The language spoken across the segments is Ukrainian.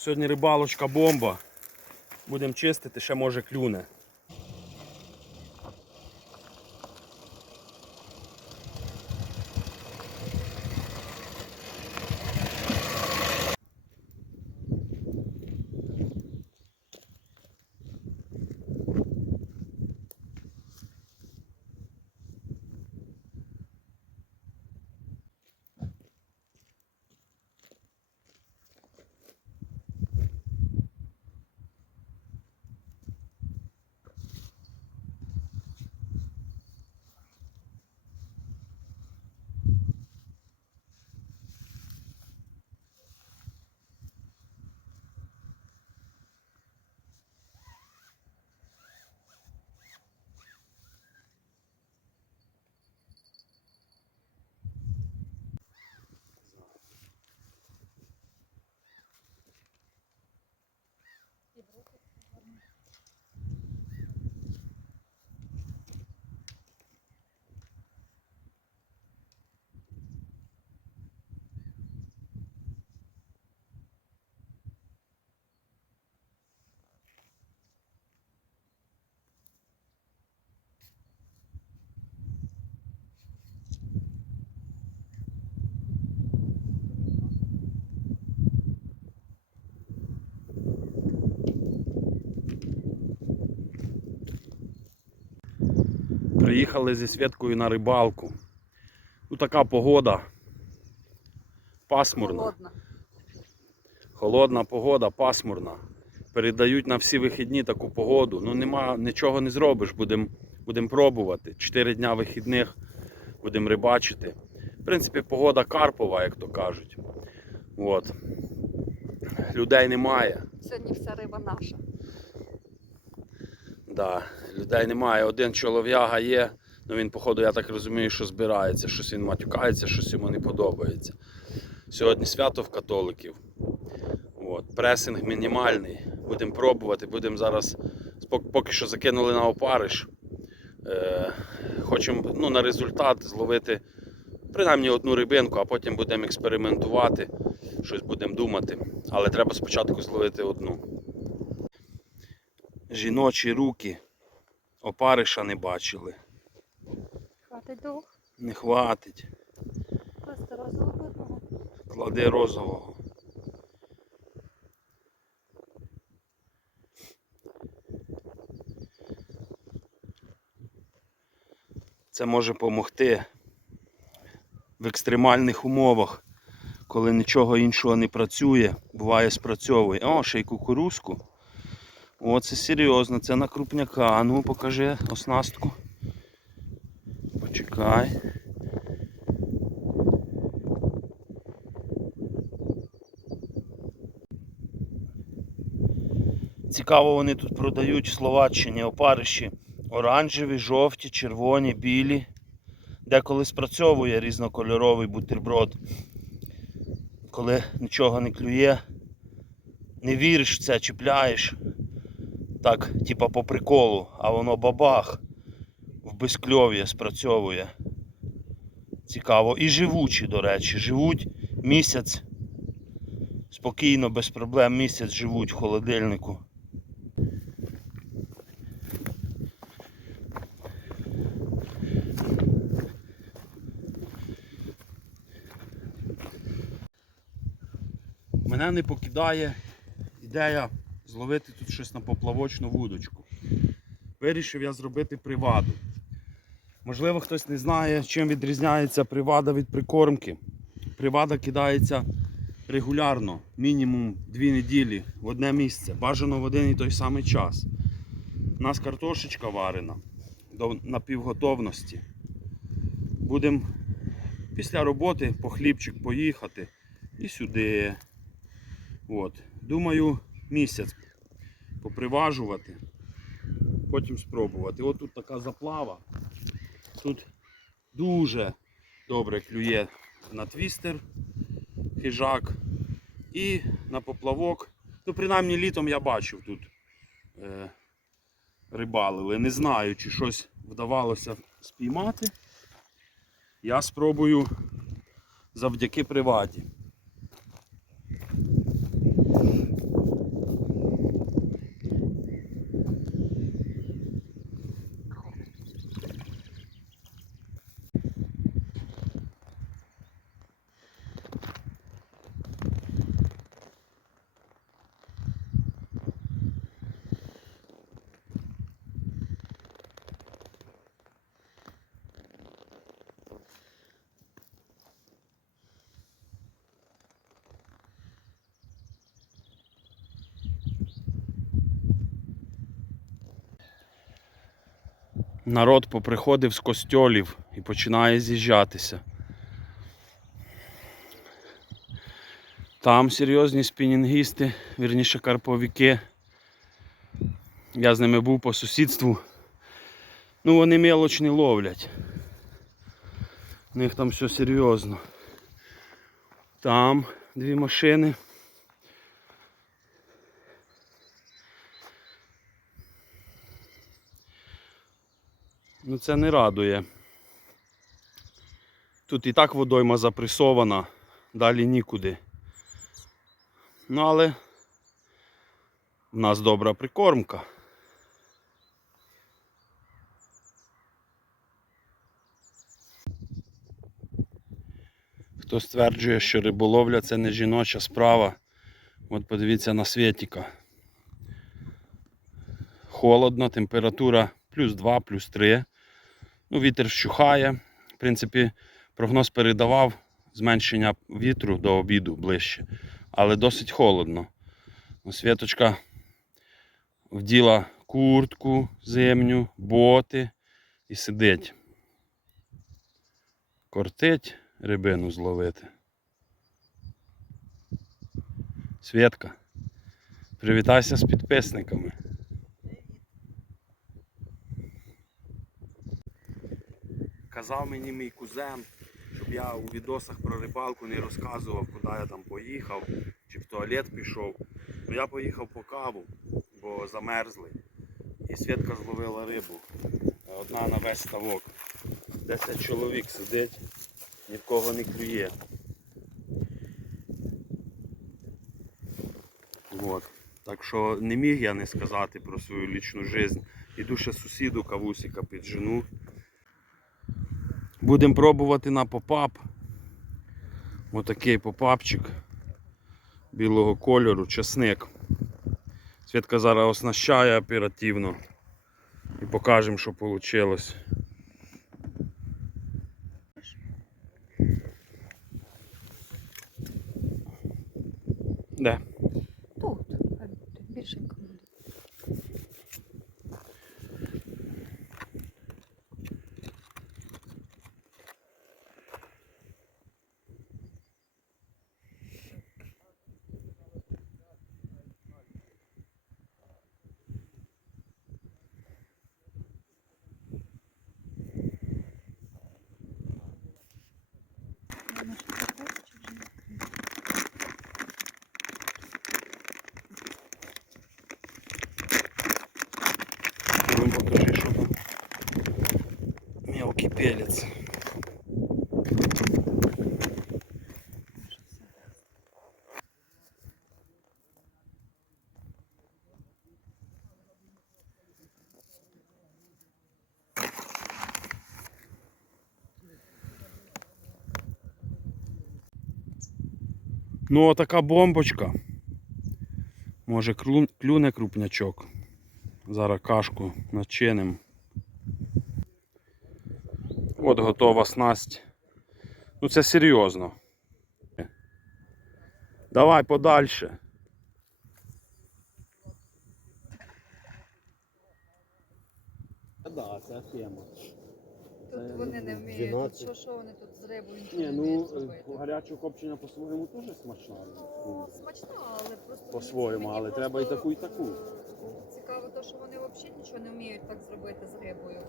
Сьогодні рибалочка бомба. Будемо чистити, ще може клюне. підруки. Приїхали зі Святкою на рибалку. Тут така погода. Пасмурна. Холодно. Холодна погода, пасмурна. Передають на всі вихідні таку погоду. Ну нема, нічого не зробиш, будемо будем пробувати. Чотири дня вихідних будемо рибачити. В принципі, погода Карпова, як то кажуть. От. Людей немає. Сьогодні вся риба наша. Да, людей немає. Один чолов'яга є. Ну він, походу, я так розумію, що збирається, щось він матюкається, щось йому не подобається. Сьогодні свято в католиків. От, пресинг мінімальний. Будемо пробувати, будемо зараз. Поки що закинули на опариш. Е, хочемо ну, на результат зловити принаймні одну рибинку, а потім будемо експериментувати, щось будемо думати. Але треба спочатку зловити одну. Жіночі руки опариша не бачили. Хватить дух. Не хватить. Просто розлобимо. Клади розового. Це може допомогти в екстремальних умовах, коли нічого іншого не працює, буває спрацьовує. О, ще й кукурузку. О, це серйозно, це на крупняка. Ну покажи оснастку. Почекай. Цікаво, вони тут продають в Словаччині опариші оранжеві, жовті, червоні, білі. Деколи спрацьовує різнокольоровий бутерброд. Коли нічого не клює, не віриш в це, чіпляєш. Так, типа по приколу, а воно бабах в безкльов'я спрацьовує. Цікаво. І живучі, до речі, живуть місяць. Спокійно, без проблем місяць живуть в холодильнику. Мене не покидає ідея зловити тут щось на поплавочну вудочку. Вирішив я зробити приваду. Можливо, хтось не знає, чим відрізняється привада від прикормки. Привада кидається регулярно, мінімум 2 неділі в одне місце, бажано в один і той самий час. У нас картошечка варена до напівготовності. Будемо після роботи по хлібчик поїхати і сюди. От. Думаю, місяць поприважувати, потім спробувати. От тут така заплава. Тут дуже добре клює на твістер, хижак і на поплавок. Ну, принаймні літом я бачив тут е, рибалили. Не знаю, чи щось вдавалося спіймати. Я спробую завдяки приваді. Народ поприходив з костьолів і починає з'їжджатися. Там серйозні спінінгісти, вірніше карповіки. Я з ними був по сусідству. Ну вони мелоч не ловлять. У них там все серйозно. Там дві машини. Ну це не радує. Тут і так водойма запресована, далі нікуди. Ну але в нас добра прикормка. Хто стверджує, що риболовля це не жіноча справа. От подивіться на світіка. Холодно, температура плюс 2, плюс 3. Ну, вітер вщухає. В принципі, прогноз передавав зменшення вітру до обіду ближче. Але досить холодно. Ну, Світочка вділа куртку зимню, боти і сидить. Кортить рибину зловити. Свєтка, привітайся з підписниками. Казав мені мій кузен, щоб я у відосах про рибалку не розказував, куди я там поїхав, чи в туалет пішов. Ну я поїхав по каву, бо замерзли. І Свєтка зловила рибу. Одна на весь ставок. Десять чоловік сидить, ні в кого не клює. От. Так що не міг я не сказати про свою лічну життя. Іду ще сусіду кавусіка піджену. Будемо пробувати на попап. Отакий попапчик білого кольору, часник. Світка зараз оснащає оперативно. І покажемо, що вийшло. Покажи, що там. Мелкий пелець. Ну, така бомбочка. Може клю- клюне крупнячок. Зараз кашку начиним. От готова снасть. Ну це серйозно. Давай подальше. Да, це тема. Тут Це вони не вміють. Тут що, що вони тут нічого Ні, не ну вміють зробити. гаряче копчення по-своєму теж смачна. Ну, смачно, але просто По-своєму, мені але треба і просто таку, і таку. Цікаво те, що вони взагалі нічого не вміють так зробити з рибою.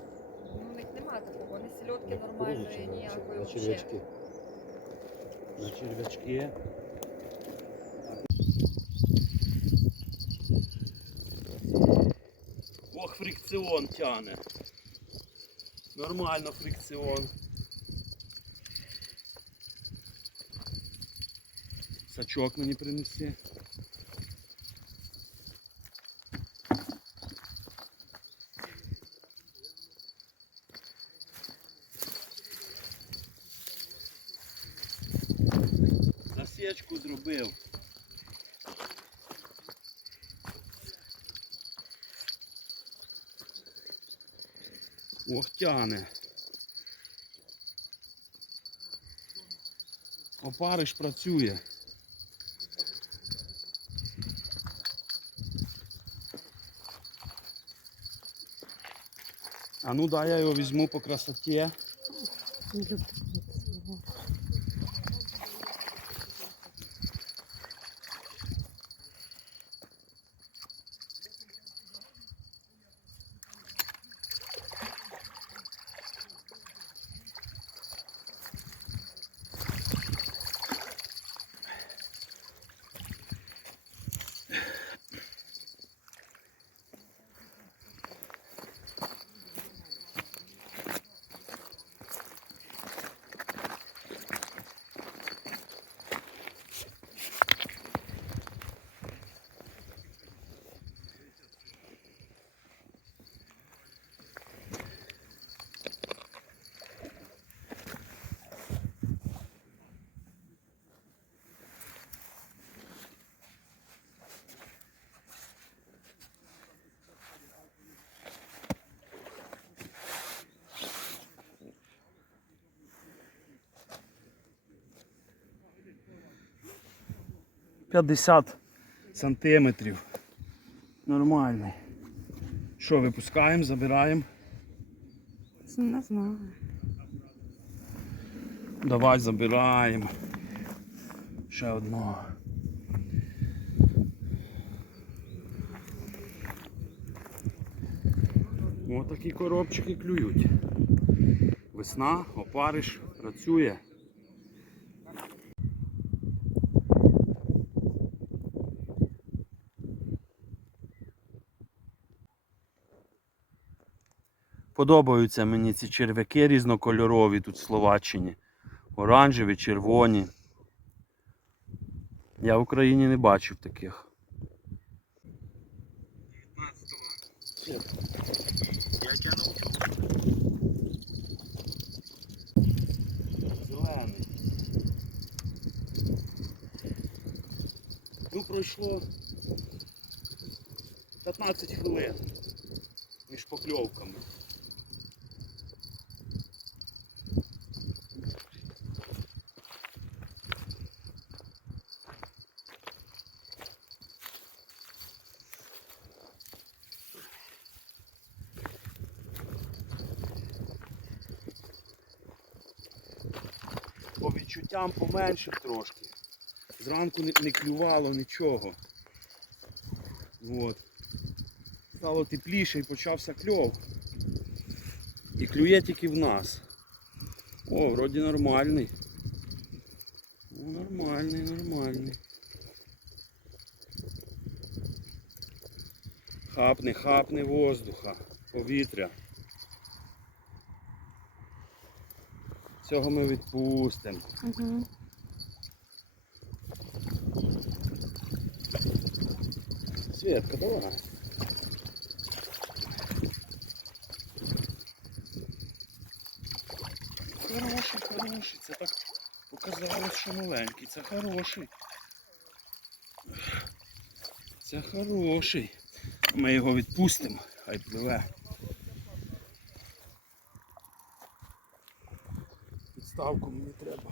Ну, у них немає такого, вони сільотки нормальної ніякої На взагалі. черв'ячки. На черв'ячки. Ох, фрикціон тяне. Нормально фрикціон. Сачок мені принеси. Засічку зробив. Ох, тяне. Опариш працює. А ну да, я його візьму по красоті. П'ятдесят сантиметрів. Нормальний. Що, випускаємо, забираємо? Не знаю. Давай забираємо. Ще одного. Ось такі коробчики клюють. Весна, опариш, працює. Подобаються мені ці черв'яки різнокольорові тут в Словаччині. Оранжеві, червоні. Я в Україні не бачив таких. Я тянув. Зелений. Ну, пройшло 15 хвилин між покльовками. Відчуттям поменшив трошки. Зранку не, не клювало нічого. От. Стало тепліше і почався кльов. І клює тільки в нас. О, вроді нормальний. О, нормальний, нормальний. Хапне, хапне воздуха, повітря. Цього ми відпустимо. Угу. Светка, давай. Хороший, хороший. Це так показалось, що маленький. Це хороший. Це хороший. Ми його відпустимо, хай пливе. Підставку мені треба.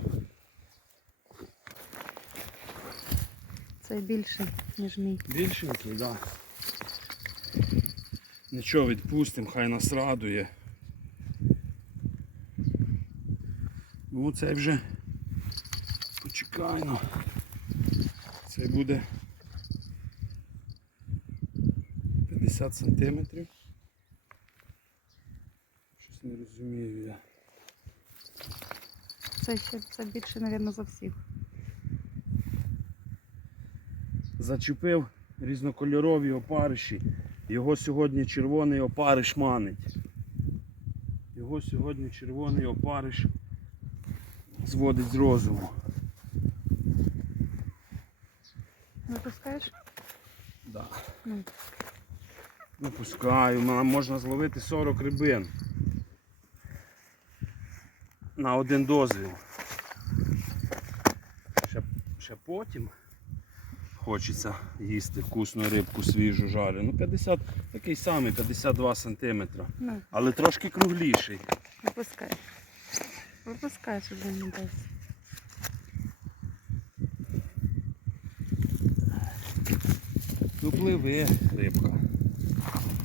Це більше, ніж мій. Більшенький, так. Да. Нічого, відпустимо, хай нас радує. Ну це вже почекай ну. Це буде 50 сантиметрів. Щось не розумію я. Це це більше, мабуть, за всіх. Зачепив різнокольорові опариші. Його сьогодні червоний опариш манить. Його сьогодні червоний опариш зводить з розуму. Випускаєш? Да. Ну. Випускаю, можна зловити 40 рибин на один дозвіл. Ще, ще потім хочеться їсти вкусну рибку свіжу жарену. 50, такий самий, 52 сантиметра. Ну, Але трошки кругліший. випускай. Випускай сюди не дасть. Ну пливе рибка.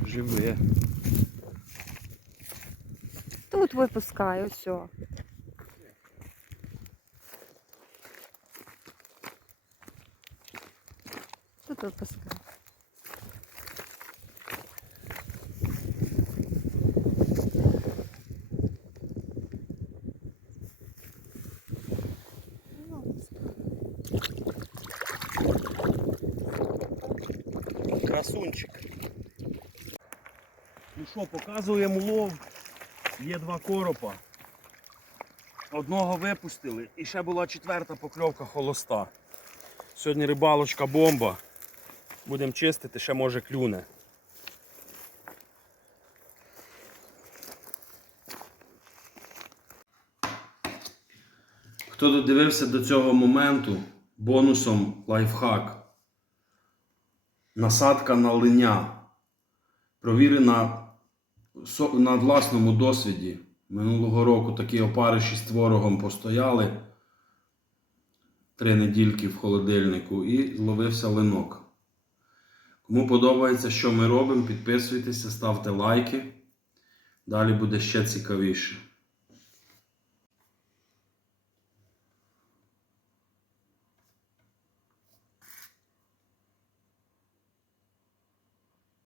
Живе. тут випускай, ось. Тут. Красунчик. Ну що, показуємо лов. Є два коропа. Одного випустили і ще була четверта покльовка холоста. Сьогодні рибалочка бомба. Будемо чистити, ще може клюне. Хто додивився до цього моменту, бонусом лайфхак. Насадка на линя. Провірена на власному досвіді. Минулого року такі опариші з творогом постояли три недільки в холодильнику і зловився линок. Кому подобається, що ми робимо, підписуйтеся, ставте лайки. Далі буде ще цікавіше.